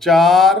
4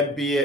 MPA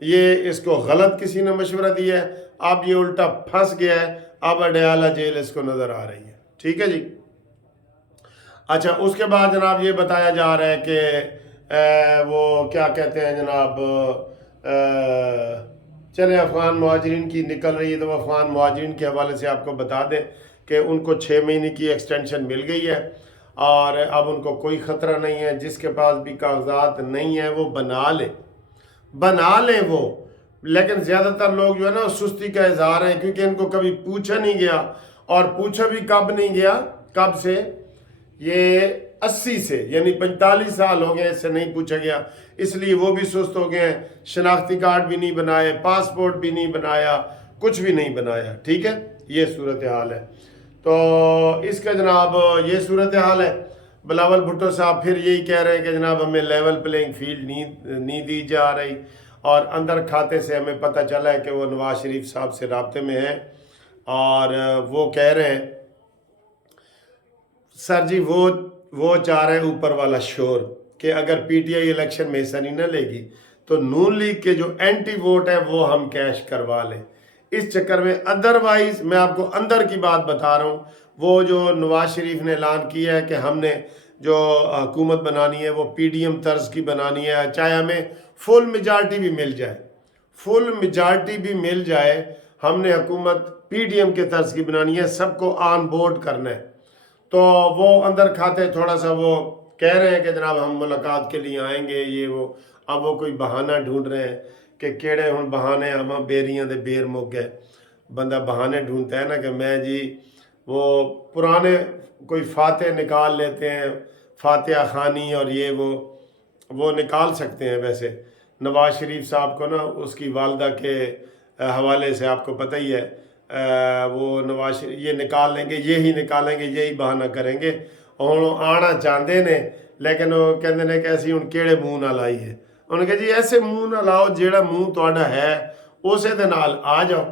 یہ اس کو غلط کسی نے مشورہ دیا ہے، اب یہ الٹا پھنس گیا ہے، اب اڈیالہ جیل اس کو نظر آ رہی ہے، ٹھیک ہے جی۔ اچھا، اس کے بعد جناب یہ بتایا جا رہا ہے کہ وہ کیا کہتے ہیں جناب، چلیں افغان مہاجرین کی نکل رہی ہے تو افغان مہاجرین کے حوالے سے آپ کو بتا دیں کہ ان کو 6 مہینے کی ایکسٹینشن مل گئی ہے، اور اب ان کو کوئی خطرہ نہیں ہے۔ جس کے پاس بھی کاغذات نہیں ہیں وہ بنا لیں وہ، لیکن زیادہ تر لوگ جو ہے نا سستی کا اظہار ہیں، کیونکہ ان کو کبھی پوچھا نہیں گیا، اور پوچھا بھی کب نہیں گیا، کب سے؟ یہ 80 سے، یعنی 45 سال ہو گئے اس سے نہیں پوچھا گیا، اس لیے وہ بھی سست ہو گئے ہیں، شناختی کارڈ بھی نہیں بنائے، پاسپورٹ بھی نہیں بنایا، کچھ بھی نہیں بنایا، ٹھیک ہے، یہ صورتحال ہے۔ تو اس کا جناب یہ صورتحال ہے۔ بلاول بھٹو صاحب پھر یہی کہہ رہے ہیں کہ جناب ہمیں لیول پلینگ فیلڈ نہیں دی جا رہی، اور اندر کھاتے سے ہمیں پتہ چلا ہے کہ وہ نواز شریف صاحب سے رابطے میں ہیں، اور وہ کہہ رہے ہیں سر جی وہ چاہ رہے ہیں اوپر والا شور کہ اگر پی ٹی آئی الیکشن میں حصہ نہیں نہ لے گی تو نون لیگ کے جو اینٹی ووٹ ہے وہ ہم کیش کروا لیں، اس چکر میں۔ ادروائز میں آپ کو اندر کی بات بتا رہا ہوں، وہ جو نواز شریف نے اعلان کیا ہے کہ ہم نے جو حکومت بنانی ہے وہ پی ڈی ایم طرز کی بنانی ہے، چاہے ہمیں فل میجارٹی بھی مل جائے، ہم نے حکومت پی ڈی ایم کے طرز کی بنانی ہے، سب کو آن بورڈ کرنا ہے۔ تو وہ اندر کھاتے تھوڑا سا وہ کہہ رہے ہیں کہ جناب ہم ملاقات کے لیے آئیں گے، یہ وہ، اب وہ کوئی بہانہ ڈھونڈ رہے ہیں کہ کیڑے ہوں بہانے ہم بیریاں دے بیر مک گئے، بندہ بہانے ڈھونڈتا ہے نا کہ میں جی وہ پرانے کوئی فاتح نکال لیتے ہیں، فاتحہ خانی اور یہ وہ نکال سکتے ہیں۔ ویسے نواز شریف صاحب کو نا اس کی والدہ کے حوالے سے آپ کو پتہ ہی ہے، وہ نواز شریف یہ نکال لیں گے، یہی نکالیں گے، یہی بہانہ کریں گے، اور وہ آنا چاہتے نے، لیکن وہ کہتے ہیں کہ ایسی ہوں کیڑے منہ نہ لائی ہے۔ انہوں نے کہا جی ایسے منہ نہ لاؤ، جیڑا منہ تہاڈا ہے اسے دے نال آ جاؤ،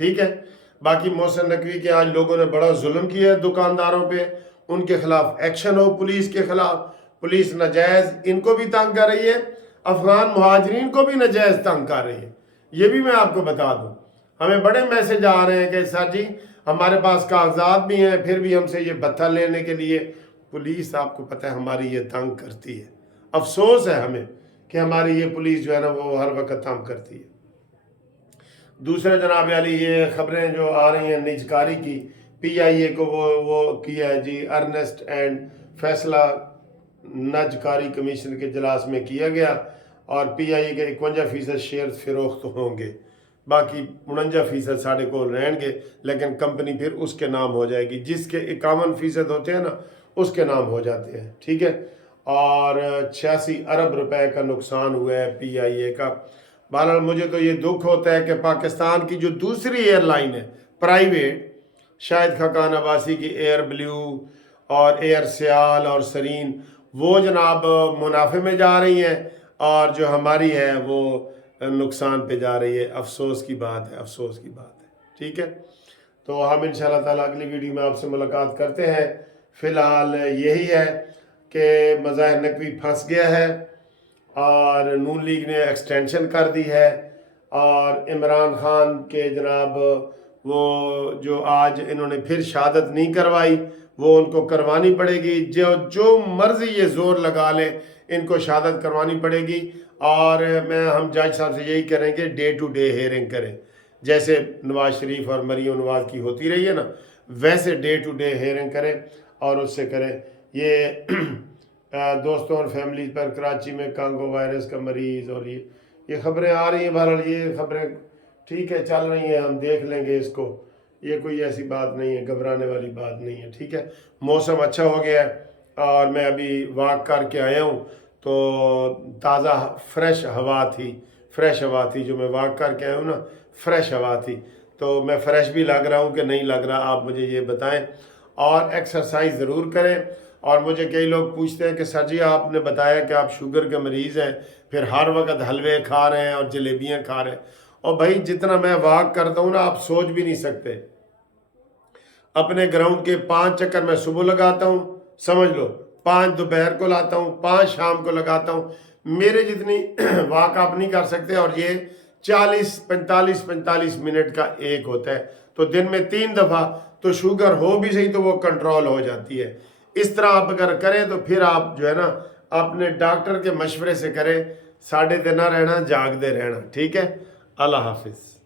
ٹھیک ہے۔ باقی محسن نقوی کے آج لوگوں نے بڑا ظلم کیا ہے دکانداروں پہ، ان کے خلاف ایکشن ہو، پولیس کے خلاف، پولیس ناجائز ان کو بھی تنگ کر رہی ہے، افغان مہاجرین کو بھی ناجائز تنگ کر رہی ہے، یہ بھی میں آپ کو بتا دوں۔ ہمیں بڑے میسج آ رہے ہیں کہ سر جی ہمارے پاس کاغذات بھی ہیں، پھر بھی ہم سے یہ بھتہ لینے کے لیے پولیس، آپ کو پتہ ہے ہماری یہ تنگ کرتی ہے۔ افسوس ہے ہمیں کہ ہماری یہ پولیس جو ہے نا وہ ہر وقت تنگ کرتی ہے۔ دوسرے جناب علی یہ خبریں جو آ رہی ہیں نجکاری کی، پی آئی اے کو وہ کیا ہے جی، ارنسٹ اینڈ فیصلہ نجکاری کمیشن کے اجلاس میں کیا گیا، اور پی آئی اے کے 51% شیئر فروخت ہوں گے، باقی 49% ساڑھے کو رہیں گے، لیکن کمپنی پھر اس کے نام ہو جائے گی، جس کے 51% ہوتے ہیں نا اس کے نام ہو جاتے ہیں، ٹھیک ہے۔ اور 86 ارب روپے کا نقصان ہوا ہے پی آئی اے کا۔ بہرحال مجھے تو یہ دکھ ہوتا ہے کہ پاکستان کی جو دوسری ایئر لائن ہے پرائیویٹ، شاہد خاقان عباسی کی ایئر بلیو اور ایئر سیال اور سرین، وہ جناب منافع میں جا رہی ہیں، اور جو ہماری ہے وہ نقصان پہ جا رہی ہے۔ افسوس کی بات ہے، ٹھیک ہے۔ تو ہم انشاءاللہ تعالیٰ اگلی ویڈیو میں آپ سے ملاقات کرتے ہیں۔ فی الحال یہی ہے کہ مظاہر نقوی پھنس گیا ہے، اور نون لیگ نے ایکسٹینشن کر دی ہے، اور عمران خان کے جناب وہ جو آج انہوں نے پھر شہادت نہیں کروائی، وہ ان کو کروانی پڑے گی، جو مرضی یہ زور لگا لے ان کو شہادت کروانی پڑے گی۔ اور ہم جج صاحب سے یہی کریں گے ڈے ٹو ڈے ہیئرنگ کریں، جیسے نواز شریف اور مریم نواز کی ہوتی رہی ہے نا، ویسے ڈے ٹو ڈے ہیئرنگ کریں اور اس سے کریں۔ یہ دوستوں اور فیملیز پر کراچی میں کانگو وائرس کا مریض، اور یہ خبریں آ رہی ہیں، بہرحال یہ خبریں ٹھیک ہے چل رہی ہیں، ہم دیکھ لیں گے اس کو، یہ کوئی ایسی بات نہیں ہے، گھبرانے والی بات نہیں ہے، ٹھیک ہے۔ موسم اچھا ہو گیا ہے، اور میں ابھی واک کر کے آیا ہوں تو تازہ فریش ہوا تھی جو میں واک کر کے آیا ہوں نا، فریش ہوا تھی، تو میں فریش بھی لگ رہا ہوں کہ نہیں لگ رہا، آپ مجھے یہ بتائیں۔ اور ایکسرسائز ضرور کریں۔ اور مجھے کئی لوگ پوچھتے ہیں کہ سر جی آپ نے بتایا کہ آپ شوگر کے مریض ہیں، پھر ہر وقت حلوے کھا رہے ہیں اور جلیبیاں کھا رہے ہیں، اور بھائی جتنا میں واک کرتا ہوں نا آپ سوچ بھی نہیں سکتے۔ اپنے گراؤنڈ کے 5 چکر میں صبح لگاتا ہوں، سمجھ لو 5 دوپہر کو لاتا ہوں، 5 شام کو لگاتا ہوں، میرے جتنی واک آپ نہیں کر سکتے۔ اور یہ 45 منٹ کا ایک ہوتا ہے، تو دن میں 3 دفعہ تو شوگر ہو بھی صحیح تو وہ کنٹرول ہو جاتی ہے۔ اس طرح آپ اگر کریں تو پھر آپ جو ہے نا اپنے ڈاکٹر کے مشورے سے کریں، ساڑھے تے نہ رہنا، جاگتے رہنا، ٹھیک ہے؟ اللہ حافظ۔